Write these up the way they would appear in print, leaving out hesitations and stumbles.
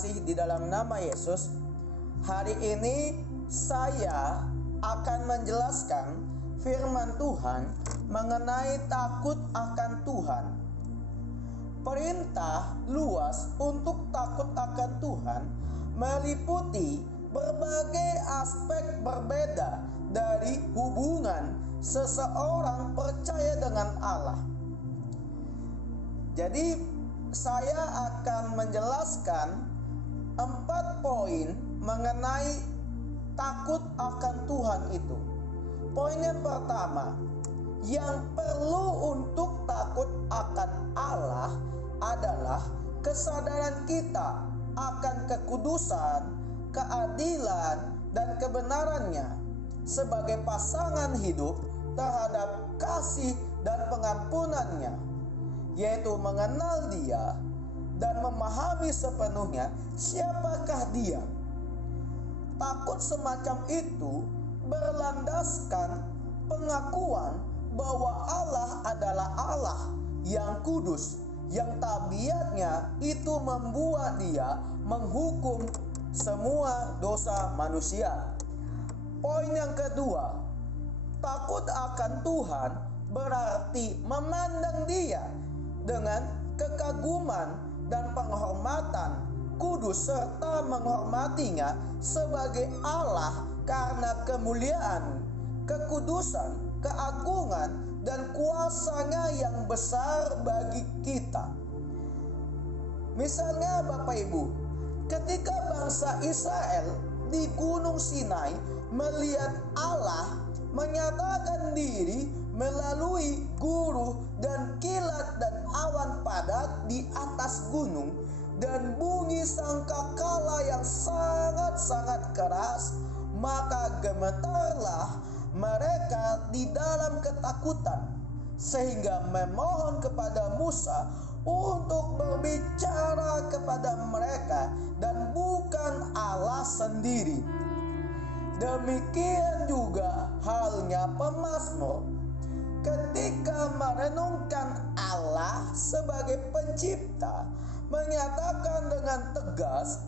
kasih di dalam nama Yesus, hari ini saya akan menjelaskan firman Tuhan mengenai takut akan Tuhan. Perintah luas untuk takut akan Tuhan meliputi berbagai aspek berbeda dari hubungan seseorang percaya dengan Allah. Jadi saya akan menjelaskan 4 poin mengenai takut akan Tuhan itu. Poin yang pertama, yang perlu untuk takut akan Allah adalah kesadaran kita akan kekudusan, keadilan, dan kebenarannya sebagai pasangan hidup terhadap kasih dan pengampunannya, yaitu mengenal Dia dan memahami sepenuhnya siapakah Dia. Takut semacam itu berlandaskan pengakuan bahwa Allah adalah Allah yang kudus, yang tabiatnya itu membuat Dia menghukum semua dosa manusia. Poin yang kedua, takut akan Tuhan berarti memandang Dia dengan kekaguman dan penghormatan kudus serta menghormatinya sebagai Allah karena kemuliaan, kekudusan, keagungan, dan kuasanya yang besar bagi kita. Misalnya Bapak Ibu, ketika bangsa Israel di Gunung Sinai melihat Allah menyatakan diri melalui guruh dan kilat dan awan padat di atas gunung dan bunyi sangkakala yang sangat-sangat keras, maka gemetarlah mereka di dalam ketakutan sehingga memohon kepada Musa untuk berbicara kepada mereka dan bukan Allah sendiri. Demikian juga halnya pemazmur ketika merenungkan Allah sebagai pencipta, menyatakan dengan tegas,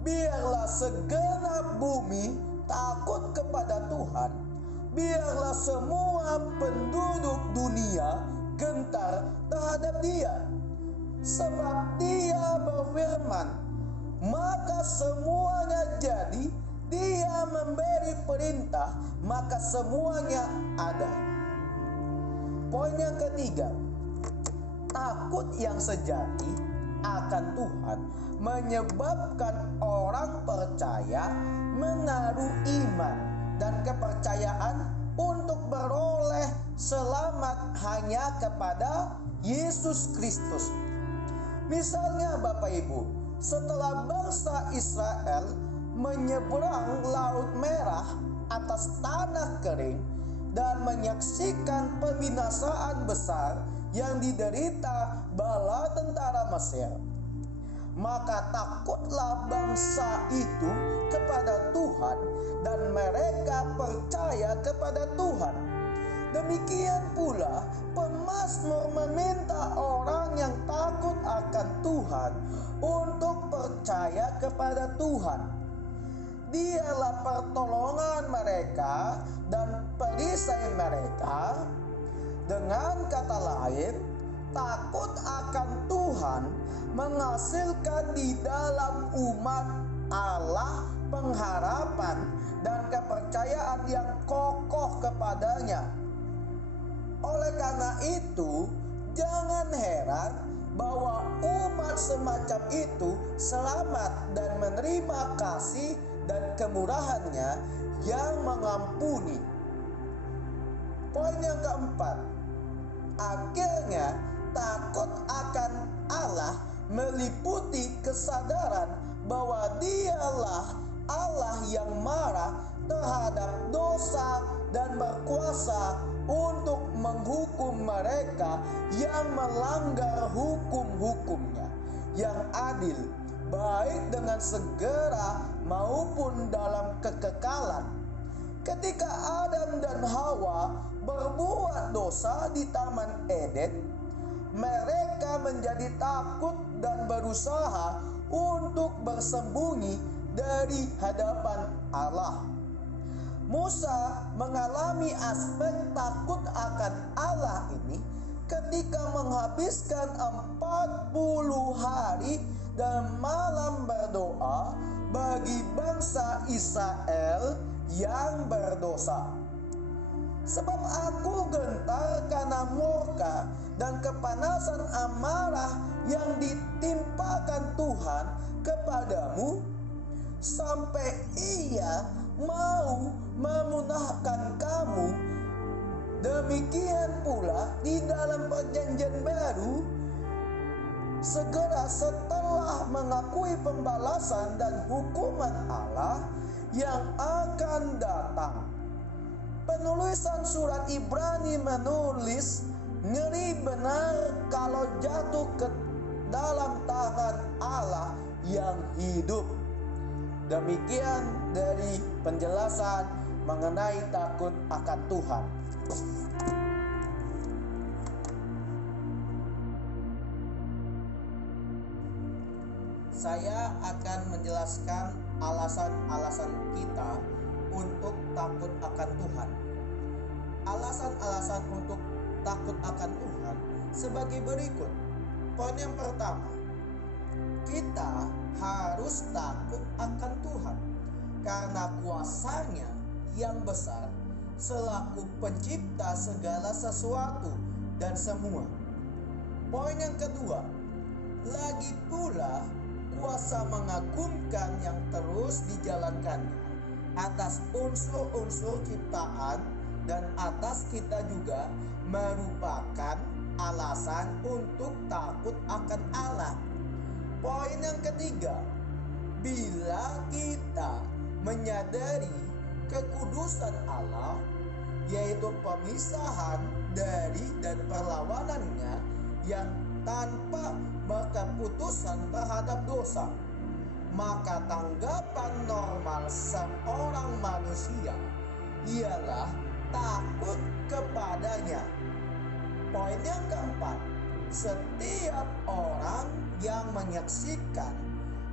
biarlah segenap bumi takut kepada Tuhan, biarlah semua penduduk dunia gentar terhadap Dia, sebab Dia berfirman, maka semuanya jadi, Dia memberi perintah, maka semuanya ada. Poin yang ketiga, takut yang sejati akan Tuhan menyebabkan orang percaya menaruh iman dan kepercayaan untuk beroleh selamat hanya kepada Yesus Kristus. Misalnya Bapak Ibu, setelah bangsa Israel menyeberang Laut Merah atas tanah kering dan menyaksikan pembinasaan besar yang diderita bala tentara Mesir, maka takutlah bangsa itu kepada Tuhan dan mereka percaya kepada Tuhan. Demikian pula pemazmur meminta orang yang takut akan Tuhan untuk percaya kepada Tuhan. Dialah pertolongan mereka dan perisai mereka. Dengan kata lain, takut akan Tuhan menghasilkan di dalam umat Allah pengharapan dan kepercayaan yang kokoh kepadanya. Oleh karena itu, jangan heran bahwa umat semacam itu selamat dan menerima kasih dan kemurahannya yang mengampuni. Poin yang keempat, akhirnya takut akan Allah meliputi kesadaran bahwa Dialah Allah yang marah terhadap dosa dan berkuasa untuk menghukum mereka yang melanggar hukum-hukumnya yang adil, baik dengan segera maupun dalam kekekalan. Ketika Adam dan Hawa berbuat dosa di Taman Eden, mereka menjadi takut dan berusaha untuk bersembunyi dari hadapan Allah. Musa mengalami aspek takut akan Allah ini ketika menghabiskan 40 hari dan malam berdoa bagi bangsa Israel yang berdosa. Sebab aku gentar karena murka dan kepanasan amarah yang ditimpakan Tuhan kepadamu, sampai Ia mau memunahkan kamu. Demikian pula di dalam perjanjian baru, segera setelah mengakui pembalasan dan hukuman Allah yang akan datang. Penulisan surat Ibrani menulis, ngeri benar kalau jatuh ke dalam tangan Allah yang hidup. Demikian dari penjelasan mengenai takut akan Tuhan. Saya akan menjelaskan alasan-alasan kita untuk takut akan Tuhan. Alasan-alasan untuk takut akan Tuhan sebagai berikut. Poin yang pertama, kita harus takut akan Tuhan karena kuasa-Nya yang besar selaku pencipta segala sesuatu dan semua. Poin yang kedua, lagi pula kuasa mengagumkan yang terus dijalankannya atas unsur-unsur ciptaan dan atas kita juga merupakan alasan untuk takut akan Allah. Poin yang ketiga, bila kita menyadari kekudusan Allah, yaitu pemisahan dari dan perlawanannya yang tanpa keputusan terhadap dosa, maka tanggapan normal seorang manusia ialah takut kepadanya. Poin yang keempat, setiap orang yang menyaksikan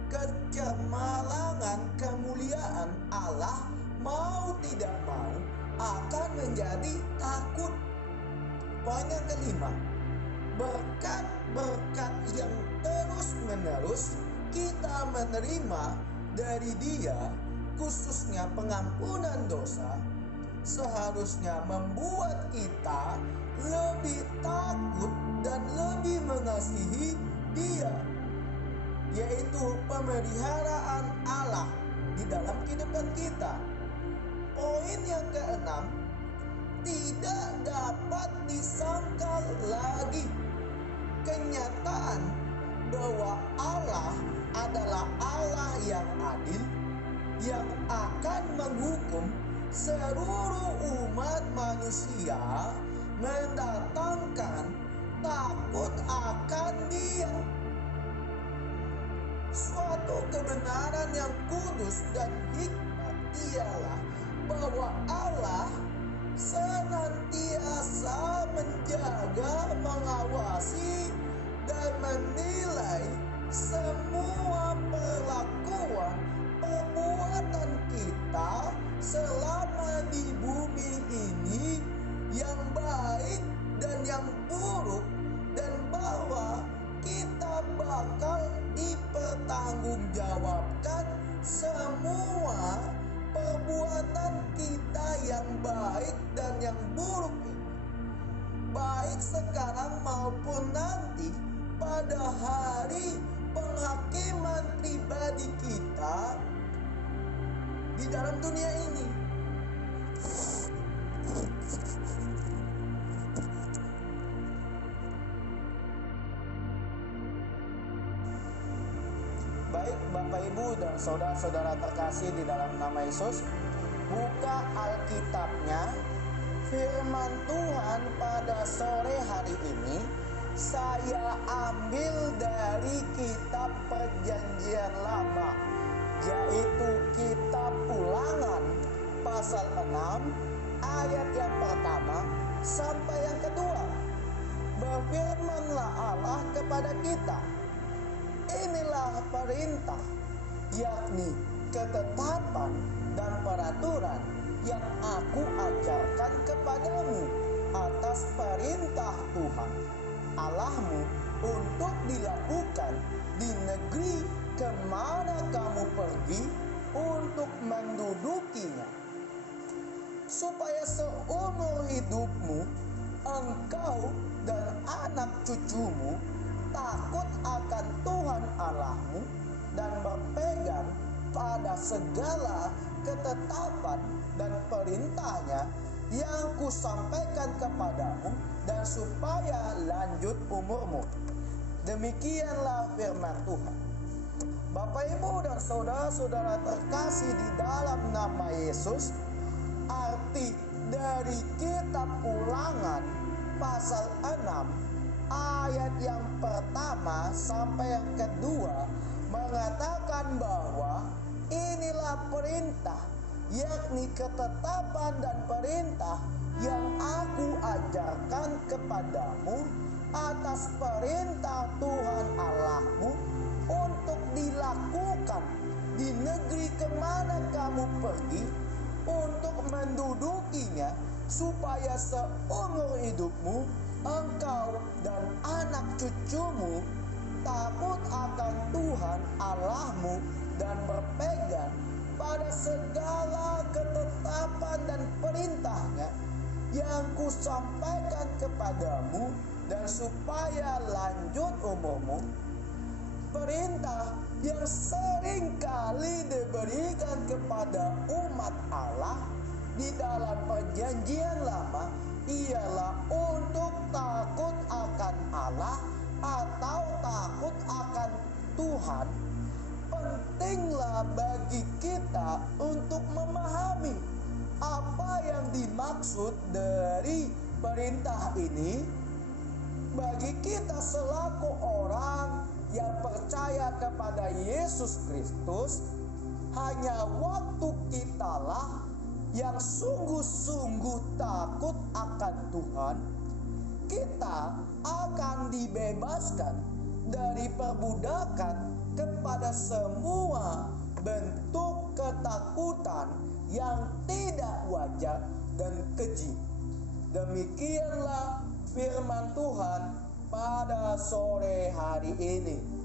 kecemerlangan kemuliaan Allah mau tidak mau akan menjadi takut. Poin yang kelima, berkat-berkat yang terus-menerus kita menerima dari Dia, khususnya pengampunan dosa, seharusnya membuat kita lebih takut dan lebih mengasihi Dia, yaitu pemeliharaan Allah di dalam kehidupan kita. Poin yang keenam, tidak dapat disangkal lagi kenyataan bahwa Allah adalah Allah yang adil, yang akan menghukum seluruh umat manusia, mendatangkan takut akan Dia. Suatu kebenaran yang kudus dan hikmat ialah bahwa Allah senantiasa menjaga, mengawasi, dan menilai semua perbuatan kita selama di bumi ini, yang baik dan yang buruk, dan bahwa kita bakal dipertanggungjawabkan semua perbuatan kita yang baik dan yang buruk ini, baik sekarang maupun nanti pada hari penghakiman pribadi kita di dalam dunia ini. Baik Bapak Ibu dan saudara-saudara terkasih di dalam nama Yesus, buka Alkitabnya. Firman Tuhan pada sore hari ini saya ambil dari kitab Perjanjian Lama, yaitu kitab Ulangan pasal 6 ayat yang pertama sampai yang kedua. Berfirmanlah Allah kepada kita, inilah perintah, yakni ketetapan dan peraturan yang aku ajarkan kepadamu atas perintah Tuhan Allahmu untuk dilakukan di negeri kemana kamu pergi untuk mendudukinya, supaya seumur hidupmu engkau dan anak cucumu takut akan Tuhan Allahmu dan berpegang pada segala ketetapan dan perintahnya yang kusampaikan kepadamu, dan supaya lanjut umurmu. Demikianlah firman Tuhan. Bapak, Ibu, dan saudara-saudara terkasih di dalam nama Yesus, arti dari kitab Ulangan pasal 6 ayat yang pertama sampai yang kedua mengatakan bahwa inilah perintah, yakni ketetapan dan perintah yang aku ajarkan kepadamu atas perintah Tuhan Allahmu untuk dilakukan di negeri kemana kamu pergi untuk mendudukinya, supaya seumur hidupmu engkau dan anak cucumu takut akan Tuhan Allahmu dan berpegang pada segala ketetapan dan perintahnya yang kusampaikan kepadamu, dan supaya lanjut umurmu. Perintah yang sering kali diberikan kepada umat Allah di dalam perjanjian lama ialah untuk takut akan Allah atau takut akan Tuhan. Pentinglah bagi kita untuk memahami apa yang dimaksud dari perintah ini bagi kita selaku orang yang percaya kepada Yesus Kristus. Hanya waktu kitalah yang sungguh-sungguh takut akan Tuhan, kita akan dibebaskan dari perbudakan kepada semua bentuk ketakutan yang tidak wajar dan keji. Demikianlah firman Tuhan pada sore hari ini.